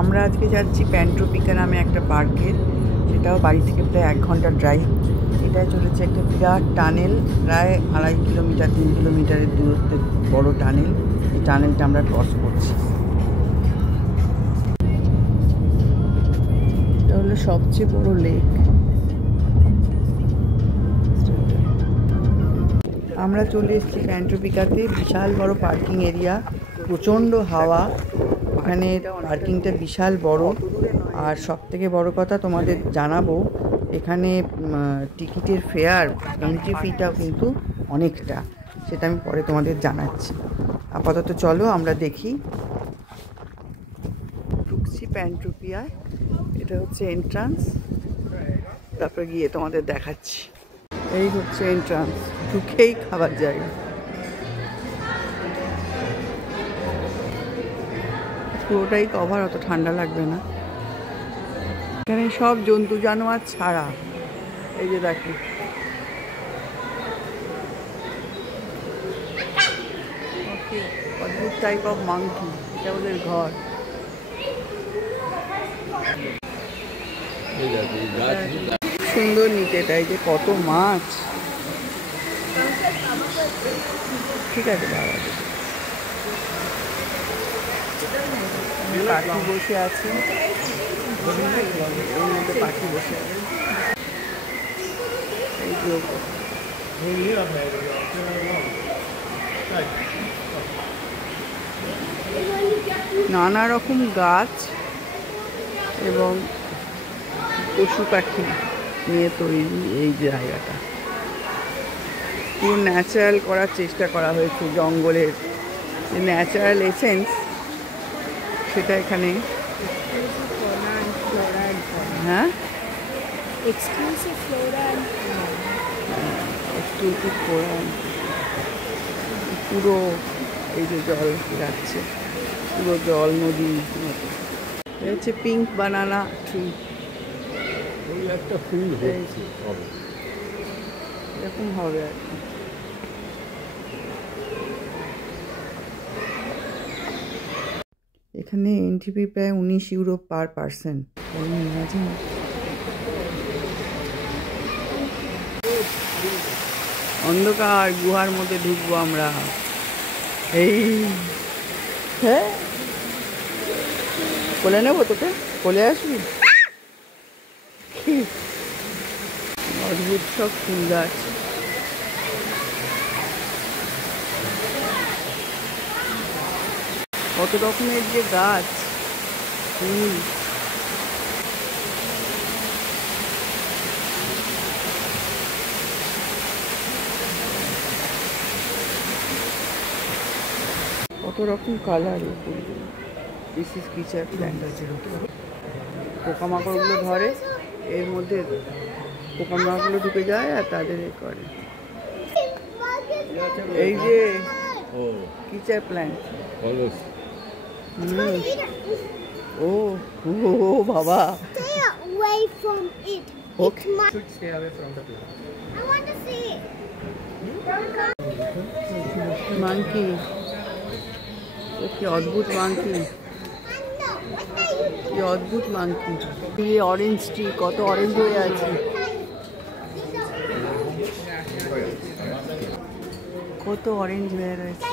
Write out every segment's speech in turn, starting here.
আমরা আজকে যাচ্ছি প্যান্ট্রোপিকা নামে একটা পার্কে, সেটাও বাড়ি থেকে প্রায় 1 ঘন্টার ড্রাইভ। এটাই চলেছে একটা বিরাট টানেল, প্রায় 2.5 কিলোমিটার 3 কিলোমিটারের দূরত্বের বড় টানেল। এই টানেলটা আমরা ক্রস করছি। এটা হলো সবচেয়ে বড় লেক। আমরা চলে এসেছি প্যান্ট্রোপিকাতে। বিশাল বড় পার্কিং এরিয়া, প্রচণ্ড হাওয়া। ওখানে পার্কিংটা বিশাল বড়। আর সবথেকে বড় কথা তোমাদের জানাবো, এখানে টিকিটের ফেয়ার, এন্ট্রি ফিটাও কিন্তু অনেকটা, সেটা আমি পরে তোমাদের জানাচ্ছি। আপাতত চলো আমরা দেখি। ঢুকছি প্যান্ট্রোপিয়ায়, এটা হচ্ছে এন্ট্রান্স, তারপরে গিয়ে তোমাদের দেখাচ্ছি। এই হচ্ছে এন্ট্রান্স, ঢুকেই খাবার জায়গা। পুরোটাই কভার, অত ঠান্ডা লাগবে না। এখানে সব জন্তু জানোয়ার ছাড়া। এই যে দেখো, অদ্ভুত টাইপ অফ মাংকি, এটা ওদের ঘর। সুন্দর নিচে, তাই যে কত মাছ। ঠিক আছে বাবা, পাখি বসে আছে, ওর মধ্যে পাখি বসে আছে। নানা রকম গাছ এবং পশু পাখি নিয়ে তৈরি এই জায়গাটা। পুরো ন্যাচারাল করার চেষ্টা করা হয়েছে, জঙ্গলের যে ন্যাচারাল এসেন্স সেটা এখানে। হ্যাঁ, এক্সক্লুসিভ ফ্লোরা। পুরো এই যে জল যাচ্ছে, পুরো জল নদী মতো। এটা হচ্ছে পিঙ্ক বানানা ট্রি। একটা ফুল এরকম হবে আর কি। এখানে এন্ট্রি ফি প্রায় 19 ইউরো পার পার্সন। অন্ধকার গুহার মধ্যে ঢুকবো আমরা। এই হ্যাঁ, কোলে নেবো তোকে, কোলে আসবি। অদ্ভুত সব ফুল গাছ। কত রকমের যে গাছ, ফুল। কত রকম কালার এই ফুলগুলো। This is pitcher plant. পোকামাকড়গুলো ধরে, এর মধ্যে পোকামাকড়গুলো ঢুকে যায় আর তাদের এ করে। এই যে কিচার প্ল্যান্ট। ও ও বাবা, stay away from it. Okay. It should stay away from the plant. I want to see it. Monkey, কি অদ্ভুত মাংকি, কি অদ্ভুত মাংকি। এই অরেঞ্জ ট্রি, কত অরেঞ্জ হয়ে আছে, কত অরেঞ্জ হয়ে রয়েছে।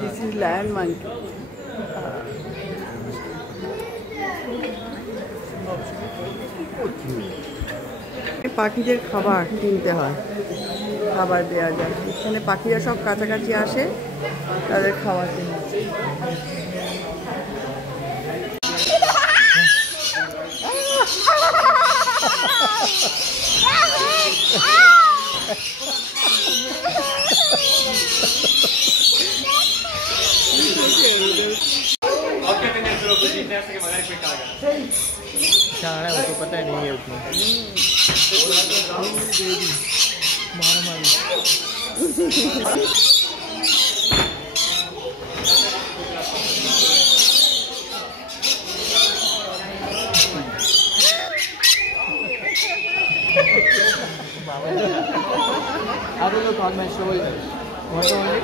This is lion monkey. পাখিদের খাবার কিনতে হয়, খাবার দেওয়া যায়। এখানে পাখিরা সব কাছাকাছি আসে, তাদের খাবার কিনে। शाना है, उसको पता ही नहीं है उसमें मारा मारी। I don't know, my shoulders. What only?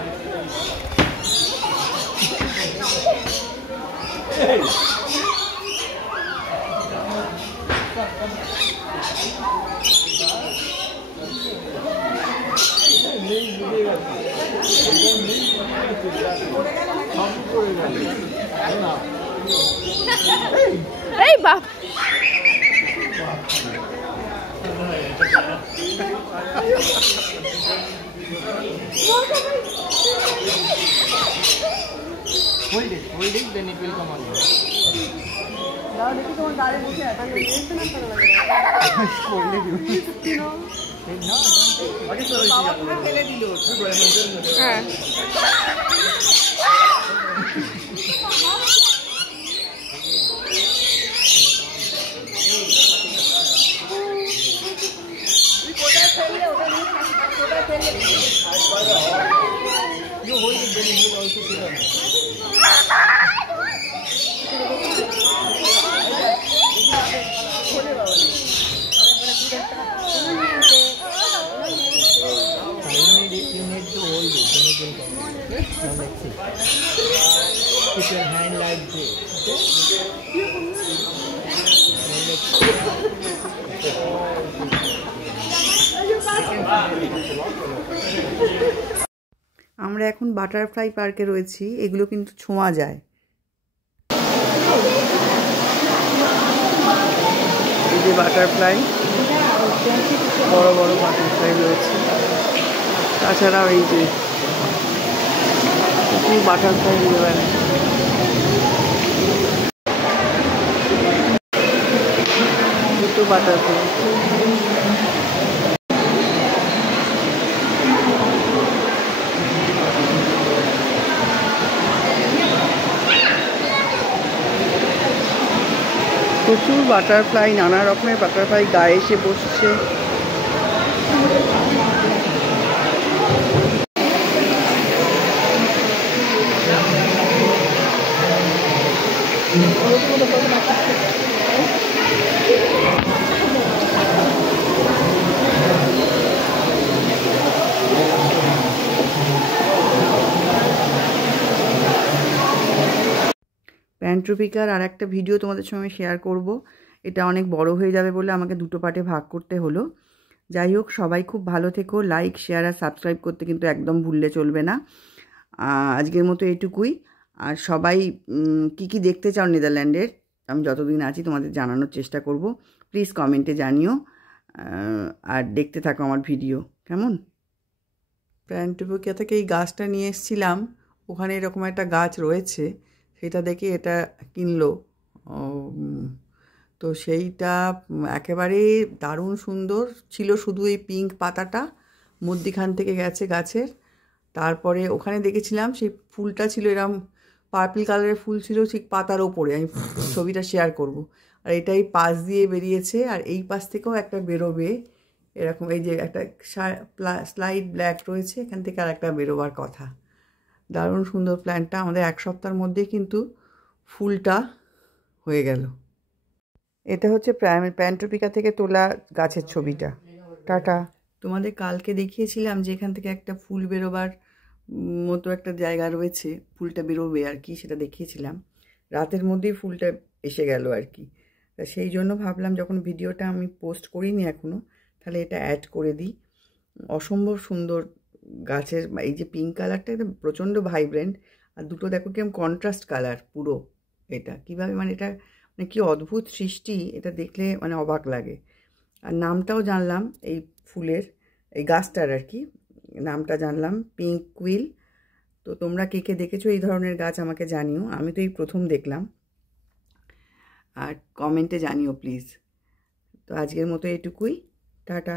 এই বাপ Hold it, then it will come on. হ্যাঁ You hold it, then it will also fit on. You need to hold it, then it will come. Okay? Now let's see. Keep your hand like this. Okay? Now let's আমরা এখন butterfly পার্কে রয়েছি, এগুলো কিন্তু ছোঁয়া যায়। এই যে বাটারফ্লাই, বড় বড় বাটারফ্লাই রয়েছে, তাছাড়াও এই যে বাটারফ্লাই ঘুরে বেড়ায়। দুটো বাটারফ্লাই। প্রচুর বাটারফ্লাই, নানা রকমের বাটারফ্লাই গায়ে এসে বসছে। প্যান্ট্রোপিকার আর একটা ভিডিও তোমাদের সঙ্গে শেয়ার করব, এটা অনেক বড় হয়ে যাবে বলে আমাকে দুটো পার্টে ভাগ করতে হলো। যাই হোক, সবাই খুব ভালো থেকো, লাইক শেয়ার আর সাবস্ক্রাইব করতে কিন্তু একদম ভুললে চলবে না। আজকের মতো এটুকুই। আর সবাই কি কি দেখতে চাও নেদারল্যান্ডের, আমি যতদিন আছি তোমাদের জানানোর চেষ্টা করব। প্লিজ কমেন্টে জানিও, আর দেখতে থাকো আমার ভিডিও, কেমন? প্যান্ট্রোপিকা থেকে এই গাছটা নিয়ে এসেছিলাম, ওখানে এরকম একটা গাছ রয়েছে, সেটা দেখে এটা কিনলো। তো সেইটা একেবারে দারুণ সুন্দর ছিল, শুধু এই পিঙ্ক পাতাটা মধ্যিখান থেকে গেছে গাছের। তারপরে ওখানে দেখেছিলাম সেই ফুলটা ছিল এরকম পার্পল কালারের ফুল ছিল ঠিক পাতার ওপরে, আমি ছবিটা শেয়ার করব। আর এটাই পাশ দিয়ে বেরিয়েছে, আর এই পাশ থেকেও একটা বেরোবে এরকম, এই যে একটা স্লাইড ব্ল্যাক রয়েছে, এখান থেকে আর একটা বেরোবার কথা। দারুণ সুন্দর প্ল্যান্টটা, আমাদের এক সপ্তাহের মধ্যেই কিন্তু ফুলটা হয়ে গেল। এটা হচ্ছে প্যান্ট্রোপিকা থেকে তোলা গাছের ছবিটা। টাটা। তোমাদের কালকে দেখিয়েছিলাম যে এখান থেকে একটা ফুল বেরোবার মতো একটা জায়গা রয়েছে, ফুলটা বেরোবে আর কি, সেটা দেখিয়েছিলাম। রাতের মধ্যেই ফুলটা এসে গেল আর কি। তা সেই জন্য ভাবলাম যখন ভিডিওটা আমি পোস্ট করিনি এখনও, তাহলে এটা অ্যাড করে দিই। অসম্ভব সুন্দর গাছের, এই যে পিঙ্ক কালারটা একদম প্রচণ্ড ভাইব্রেন্ট, আর দুটো দেখো কিরকম কন্ট্রাস্ট কালার পুরো। এটা কীভাবে, মানে এটা মানে কী অদ্ভুত সৃষ্টি, এটা দেখলে মানে অবাক লাগে। আর নামটাও জানলাম এই ফুলের, এই গাছটার আর কি নামটা জানলাম, পিঙ্ক কুইল। তো তোমরা কে কে দেখেছো এই ধরনের গাছ আমাকে জানিও, আমি তো এই প্রথম দেখলাম। আর কমেন্টে জানিও প্লিজ। তো আজকের মতো এটুকুই, টাটা।